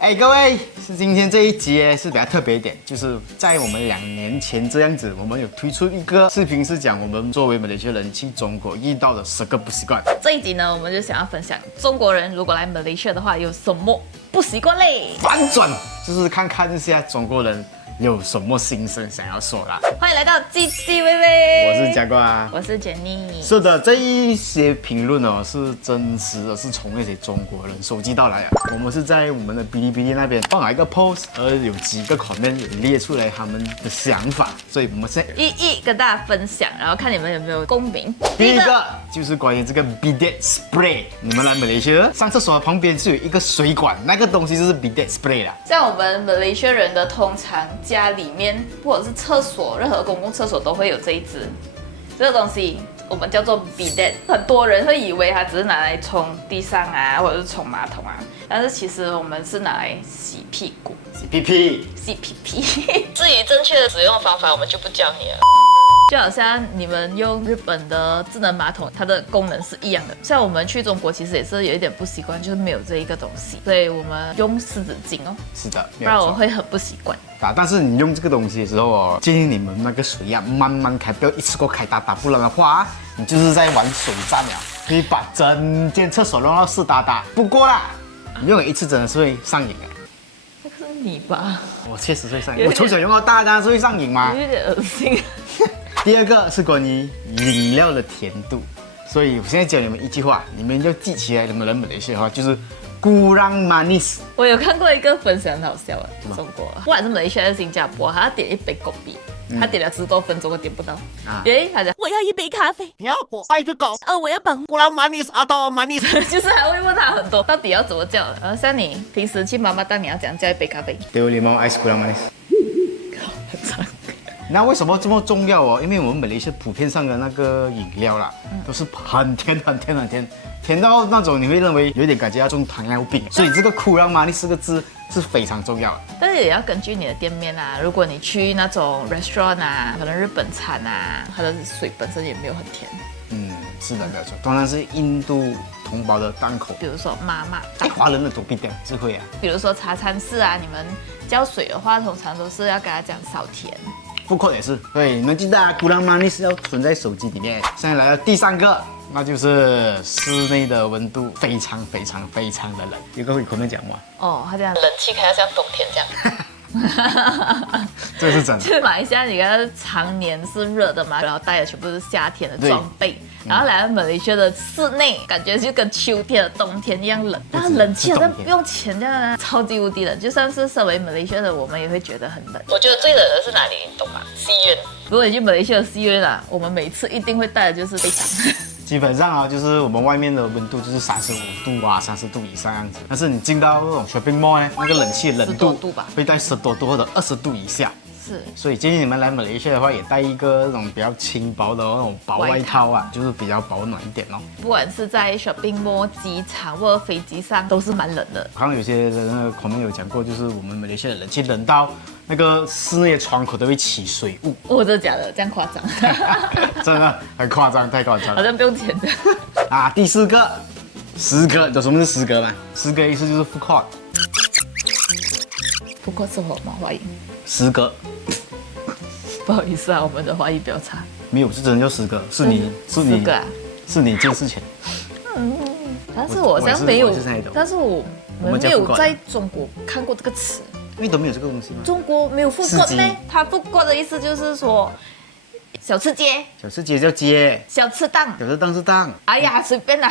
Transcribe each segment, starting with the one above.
哎，各位，今天這一集是比較特別一點，就是在我們2年前這樣子，我們有推出一個視頻，是講我們作為馬來西亞人去中國遇到的10個不習慣。這一集呢，我們就想要分享中國人如果來馬來西亞的話，有什麼不習慣嘞？反轉，就是看看一下中國人有什麼心聲想要說啦。歡迎來到雞雞微微，我是嘉瓜，我是 Jenny。是的，這一些評論哦是真實的，是從那些中國人收集到來的。我們是在我們的嗶哩嗶哩那邊放了一個 post， 而有幾個 comment 列出來他們的想法，所以我們現在一一跟大家分享，然後看你們有沒有共鳴。第一個就是關於這個 bidet spray， 你們來馬來西亞上廁所的旁邊是有一個水管，那個東西就是 bidet spray 啦。像我們馬來西亞人的通常家裡面或者是廁所，任何公共廁所都會有這一支，這個東西我們叫做 bidet。很多人會以為它只是拿來沖地上啊，或者是沖馬桶啊，但是其實我們是拿來洗屁股、洗屁屁、洗屁屁。至于正确的使用方法，我们就不教你了。就好像你们用日本的智能馬桶，它的功能是一樣的。像我們去中國，其實也是有一點不習慣，就是沒有這一個東西，所以我們用濕紙巾哦。是的，不然我會很不習慣。但是你用這個東西的時候哦，建議你們那個水呀慢慢開，不要一次過開大，不然的話，你就是在玩水戰了，可以把整間廁所弄到濕噠噠。不過啦，你用了一次真的是會上癮的。那個是你吧？我確實會上癮，我從小用到大，當然是會上癮嘛。有點噁心。第二個是關於飲料的甜度，所以我現在教你們一句話，你們就記起來，你們來馬來西亞的話就是 kurang manis。我有看過一個分享很好笑的，中國不管是馬來西亞還是新加坡，他點一杯果啤，他點了10多分鐘都點不到，因為他講我要一杯咖啡，你要我愛去搞，我要綁kurang manis atau manis， 就是還會問他很多，到底要怎麼叫的。然後像你平時去媽媽檔，你要怎樣叫一杯咖啡？給我禮貌 ice kurang manis。很長。那為什麼這麼重要哦？因為我們馬來西亞普遍上的那個飲料啦，都是很甜、很甜、很甜，甜到那種你會認為有點感覺要中糖尿病。所以這個kurang manis4個字是非常重要的。但是也要根據你的店面啊，如果你去那種 restaurant 啊，可能日本餐啊，它的水本身也沒有很甜。是的，沒有錯。當然是印度同胞的檔口，比如說媽媽，華人的都比較智慧啊。比如說茶餐室啊，你們叫水的話，通常都是要跟他講少甜。food court 也是，對，你們記得kurang manis要存在手機裡面。現在來到第3個，那就是室內的溫度非常非常非常的冷。有個會可能講嗎？哦，他這樣冷氣開要像冬天這樣。這是真的。就是馬來西亞，你看常年是熱的嘛，然後帶的全部是夏天的裝備，然後來到馬來西亞的室內，感覺就跟秋天的冬天一樣冷。但是冷氣好像不用錢這樣啊，超級無敵冷。就算是身為馬來西亞的我們，也會覺得很冷。我覺得最冷的是哪裡，你懂嗎？戲院。如果你去馬來西亞的戲院啊，我們每次一定會帶的就是被擋。基本上啊，就是我們外面的溫度就是35度啊，30度以上樣子。但是你進到那種 shopping mall 呢，那個冷氣的冷度會在10多度或者20度以下。是，所以建議你們來馬來西亞的話，也帶一個那種比較輕薄的那種薄外套啊，就是比較保暖一點哦。不管是在 shopping mall、機場或者飛機上，都是蠻冷的。好像有些人可能有講過，就是我們馬來西亞的冷氣冷到那個室內的窗口都會起水霧。哦，真的假的？這樣誇張？真的很誇張，太誇張了。好像不用錢的。啊，第4個，10個，懂什麼是10個嗎？10個意思就是 food court。food court 是什麼華語？10個。不好意思啊，我們的華語比較差。沒有，是真的就10個，是你10個啊，是你見識前。但是我好像沒有，但是我們沒有在中國看過這個詞。因為都沒有這個東西嗎？中國沒有 food court呢？它 food court的意思就是說小吃街。小吃街叫街。小吃檔。小吃檔是檔。哎呀，隨便啦。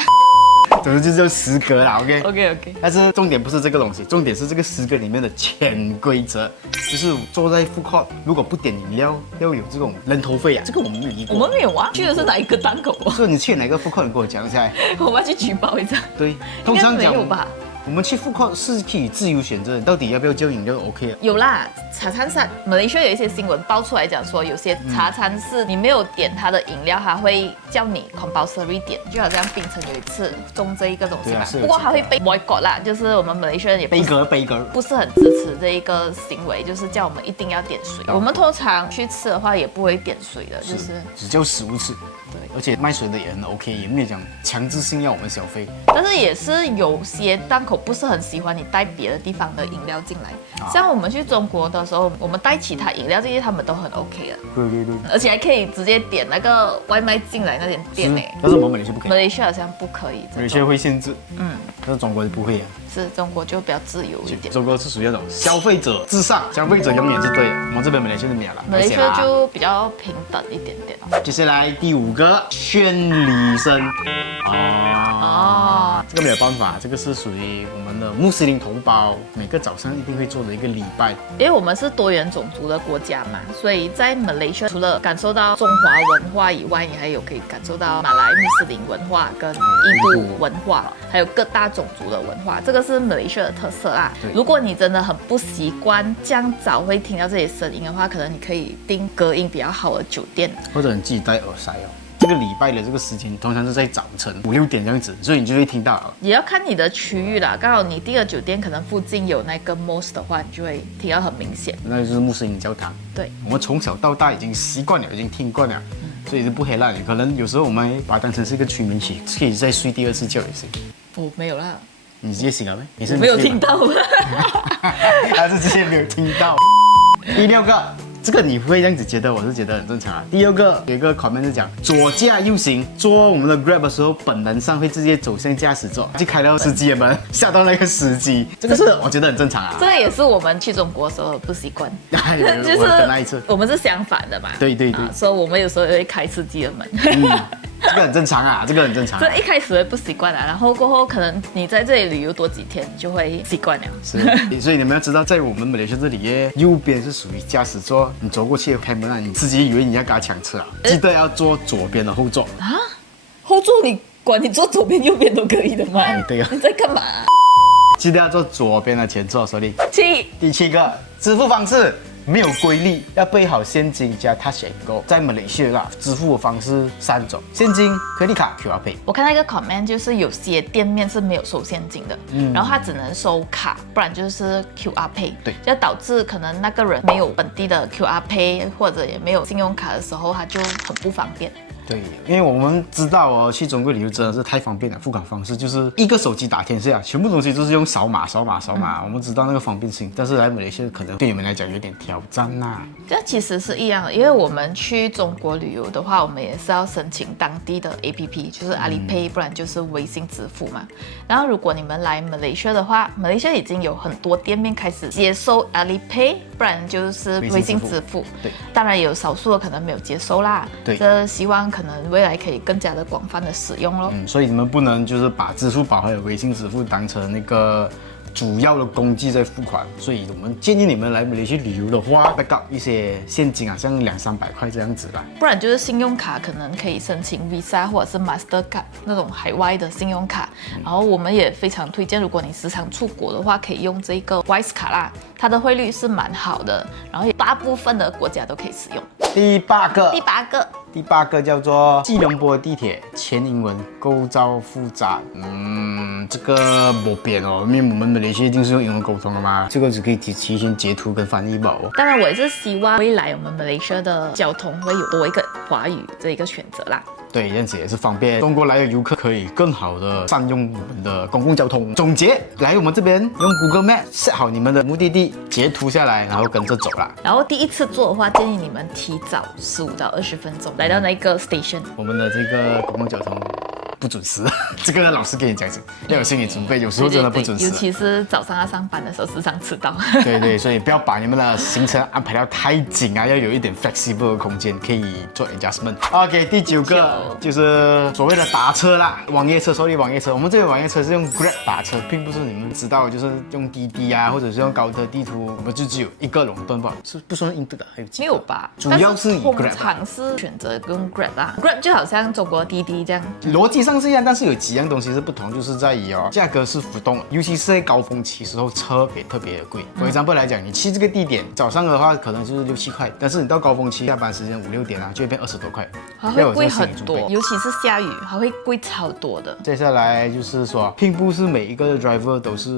總之就叫10個啦 ，OK。但是重點不是這個東西，重點是這個10個裡面的潛規則，就是坐在 food court，如果不點飲料，要有這種人頭費啊，這個我們沒有遇過。我們沒有啊，去的是哪一個檔口啊？所以你去哪個 food court，你跟我講一下。我們要去舉報一下。對，通常講沒有吧？我們去food court是可以自由選擇，到底要不要叫飲料 OK 啊？有啦，茶餐室，馬來西亞有一些新聞爆出來講說，有些茶餐室你沒有點他的飲料，他會叫你 compulsory 點，就好像檳城有一次中這一個東西嘛。不過他會被 boycott 啦，就是我們馬來西亞人也杯葛，不是很支持這一個行為，就是叫我們一定要點水。我們通常去吃的話也不會點水的，就是只叫食物吃。對，而且賣水的也很 OK，也沒有講強制性要我們消費。但是也是有些檔口不是很喜歡你帶別的地方的飲料進來。像我們去中國的時候，我們帶其他飲料這些，他們都很 OK 的。對。而且還可以直接點那個外賣進來那間店誒。但是我們馬來西亞不可以。馬來西亞好像不可以。馬來西亞會限制。但是中國就不會啊。是中國就比較自由一點。中國是屬於那種消費者至上，消費者永遠是對的。我們這邊馬來西亞就沒有了。馬來西亞就比較平等一點點。接下來第5個宣禮聲。這個沒有辦法，這個是屬於我們的穆斯林同胞每個早上一定會做的一個禮拜。因為我們是多元種族的國家嘛，所以在馬來西亞除了感受到中華文化以外，你還有可以感受到馬來穆斯林文化跟印度文化，還有各大種族的文化，這個是馬來西亞的特色啦。如果你真的很不習慣這樣早會聽到這些聲音的話，可能你可以訂隔音比較好的酒店，或者你自己戴耳塞哦。這個禮拜的這個時間通常是在早晨5、6點這樣子，所以你就會聽到了。也要看你的區域啦，剛好你訂的酒店可能附近有那個 mosque 的話，你就會聽到很明顯。那就是穆斯林教堂。對，我們從小到大已經習慣了，已經聽慣了，所以是不黑爛。可能有時候我們把它當成是一個催眠曲，可以再睡第2次覺也行。哦，沒有啦。你直接醒了沒？你是沒有聽到。還是之前沒有聽到。第6個。這個你會這樣子覺得，我是覺得很正常啊。第2個有一個 comment 是講左駕右行，坐我們的 Grab 的時候，本能上會直接走向駕駛座，就開到司機的門，嚇到那個司機。這個是我覺得很正常啊。這個也是我們去中國的時候不習慣，就是那一次我們是相反的嘛。對，所以我們有時候也會開司機的門。這個很正常啊，這個很正常。這一開始會不習慣啊，然後過後可能你在這裡旅遊多幾天，你就會習慣了。是，所以你們要知道，在我們馬來西亞這裡，右邊是屬於駕駛座，你走過去開門啊，你自己以為你要跟他搶車啊，記得要坐左邊的後座啊。後座你管你坐左邊右邊都可以的嗎？對啊。你在幹嘛？記得要坐左邊的前座，手裡。第7個支付方式。沒有規律，要備好現金加 Touch and Go。在馬來西亞支付的方式3種：現金、credit card、QR Pay。我看到一個 comment 就是有些店面是沒有收現金的，然後它只能收卡，不然就是 QR Pay。對，就導致可能那個人沒有本地的 QR Pay 或者也沒有信用卡的時候，他就很不方便。對，因為我們知道哦，去中國旅遊真的是太方便了，付款方式就是一個手機打天下，全部東西都是用掃碼。我們知道那個方便性，但是來馬來西亞可能對你們來講有點挑戰吶。這其實是一樣的，因為我們去中國旅遊的話，我們也是要申請當地的 APP，就是阿里 Pay，不然就是微信支付嘛。然後如果你們來馬來西亞的話，馬來西亞已經有很多店面開始接受阿里 Pay，不然就是微信支付。對，當然有少數的可能沒有接收啦。對，這希望可能未來可以更加的廣泛的使用咯。所以你們不能就是把支付寶還有微信支付當成那個主要的工具在付款，所以我們建議你們來馬來西亞旅遊的話 ，backup 一些現金啊，像200-300塊這樣子吧。不然就是信用卡可能可以申請 Visa 或者是 Mastercard 那種海外的信用卡。然後我們也非常推薦，如果你時常出國的話，可以用這個 Wise 卡啦，它的匯率是蠻好的，然後大部分的國家都可以使用。第八個叫做吉隆坡地鐵，全英文，構造複雜。這個沒變哦，因為我們馬來西亞一定是用英文溝通的嘛，這個只可以提前截圖跟翻譯吧。當然，我也是希望未來我們馬來西亞的交通會有多一個華語這一個選擇啦。對，這樣子也是方便中國來的遊客可以更好的善用我們的公共交通。總結，來我們這邊用 Google Map set 好你們的目的地，截圖下來，然後跟着走啦。然後第一次做的話，建議你們提早15到20分鐘來到那個 station。我們的這個公共交通不準時，這個老師跟你講，要有心理準備，有時候真的不準時。尤其是早上要上班的時候，時常遲到。對，所以不要把你們的行程安排到太緊啊，要有一點 flexible 的空間，可以做 adjustment。OK， 第9個就是所謂的打車啦，網約車。網約車，我們這個網約車是用 Grab 打車，並不是你們知道，就是用滴滴啊，或者是用高德地圖，我們就只有一個壟斷吧？是不算印度的，還有幾個？沒有吧？主要是以 Grab。通常是選擇用 Grab 啦，Grab 就好像中國滴滴這樣，邏輯上是一樣，但是有幾樣東西是不同，就是在於價格是浮動的，尤其是在高峰期時候，車也特別的貴。舉例來講，你去這個地點，早上的話可能就是6-7塊，但是你到高峰期下班時間5-6點啊，就會變20多塊，還會貴很多，尤其是下雨還會貴超多的。接下來就是說，並不是每一個 driver 都是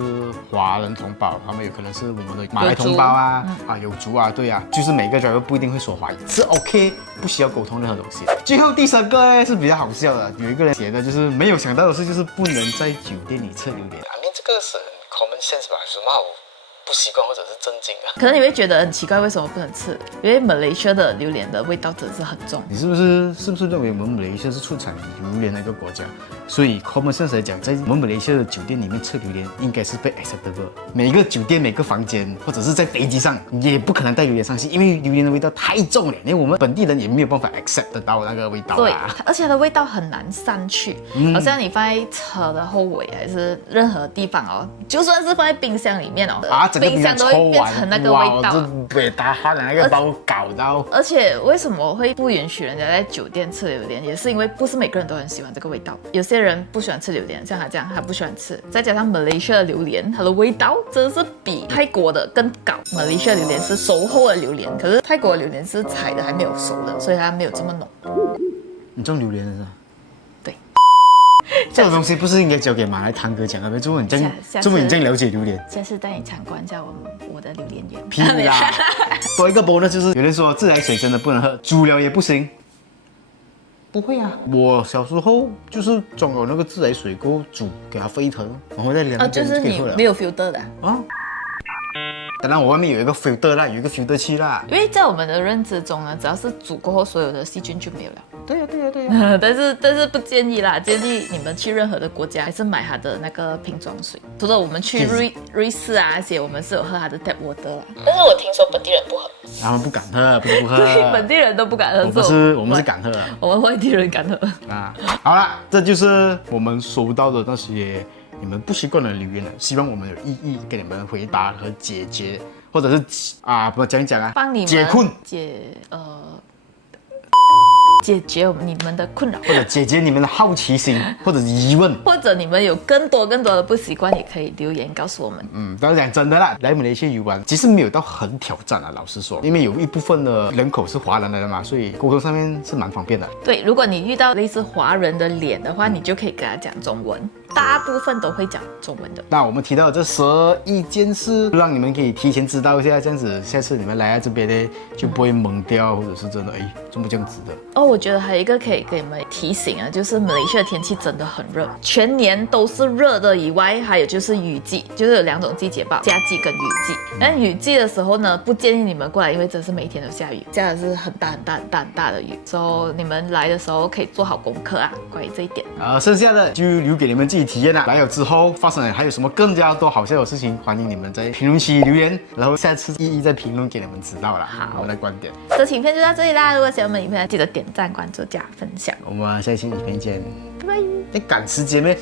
華人同胞，他們有可能是我們的馬來同胞啊，有族啊，對啊，就是每個 driver 不一定會說華語，是 OK，不需要溝通任何東西。最後第3個呢是比較好笑的，有一個人寫的就是沒有想到的是，就是不能在酒店裡吃榴蓮。這個是很 common sense 吧？有什么好不習慣或者是震驚啊？可能你會覺得很奇怪，為什麼不能吃？因為馬來西亞的榴蓮的味道真的是很重。你是不是認為我們馬來西亞是出產榴蓮的一個國家？所以 common sense 來講，在我們馬來西亞的酒店裡面吃榴蓮應該是被 acceptable。每一個酒店、每個房間，或者是在飛機上，也不可能帶榴蓮上去，因為榴蓮的味道太重了，連我們本地人也沒有辦法 accept 得到那個味道。對，而且它的味道很難散去，好像你放在車的後尾還是任何地方哦，就算是放在冰箱裡面哦，整個冰箱都會變成那個味道。這被大汗的那個把我搞到。而且為什麼會不允許人家在酒店吃榴蓮，也是因為不是每個人都很喜歡這個味道，有些人不喜歡吃榴蓮，像他這樣，他不喜歡吃。再加上馬來西亞的榴蓮，它的味道真的是比泰國的更高。馬來西亞榴蓮是熟後的榴蓮，可是泰國的榴蓮是採的還沒有熟的，所以它沒有這麼濃。你種榴蓮的是吧？對。這種東西不是應該交給馬來堂哥講的嗎？中文你這樣了解榴蓮。下次帶你參觀一下我的榴蓮園。屁啦！多一個 bonus 就是有人說自來水真的不能喝，煮了也不行。不會啊，我小時候就是裝了那個自來水過後煮，給它沸騰，然後再涼就可以喝了。就是你沒有 filter 的啊？當然我外面有一個 filter 啦，有一個 filter 器啦。因為在我們的認知中呢，只要是煮過後，所有的細菌就沒有了。對呀。但是不建議啦，建議你們去任何的國家還是買它的那個瓶裝水。除了我們去瑞士啊那些，我們是有喝它的 tap water 啦。但是我聽說本地人不喝，他們不敢喝，不是不喝。对，本地人都不敢喝。我們是敢喝。我們外地人敢喝啊。好了，這就是我們收到的那些你們不習慣的留言了，希望我們有意義給你們回答和解決，或者是不講啊，幫你們解困解決你們的困擾，或者解決你們的好奇心或者疑問，或者你們有更多的不習慣，也可以留言告訴我們。當然講真的啦，來馬來西亞遊玩其實沒有到很挑戰啊，老實說，因為有一部分的人口是華人來的嘛，所以溝通上面是蠻方便的。對，如果你遇到類似華人的臉的話，你就可以跟他講中文，大部分都會講中文的。那我們提到的這11件事，讓你們可以提前知道一下，這樣子下次你們來到這邊呢，就不會懵掉，或者是真的怎麼這樣子的。我覺得還有一個可以給你們提醒啊，就是馬來西亞的天氣真的很熱，全年都是熱的以外，還有就是雨季，就是有2種季節吧，夏季跟雨季。但雨季的時候呢，不建議你們過來，因為真是每天都下雨，下的是很大的雨，所以你們來的時候可以做好功課啊，關於這一點。剩下的就留給你們自己體驗了。來了之後發生了還有什麼更加多好笑的事情，歡迎你們在評論區留言，然後下次一一再評論給你們知道了。好，我們的觀點。這期影片就到這裡啦，如果喜歡我們影片，記得點讚、關注、加分享。我們下期影片見，拜拜。你趕時間咩？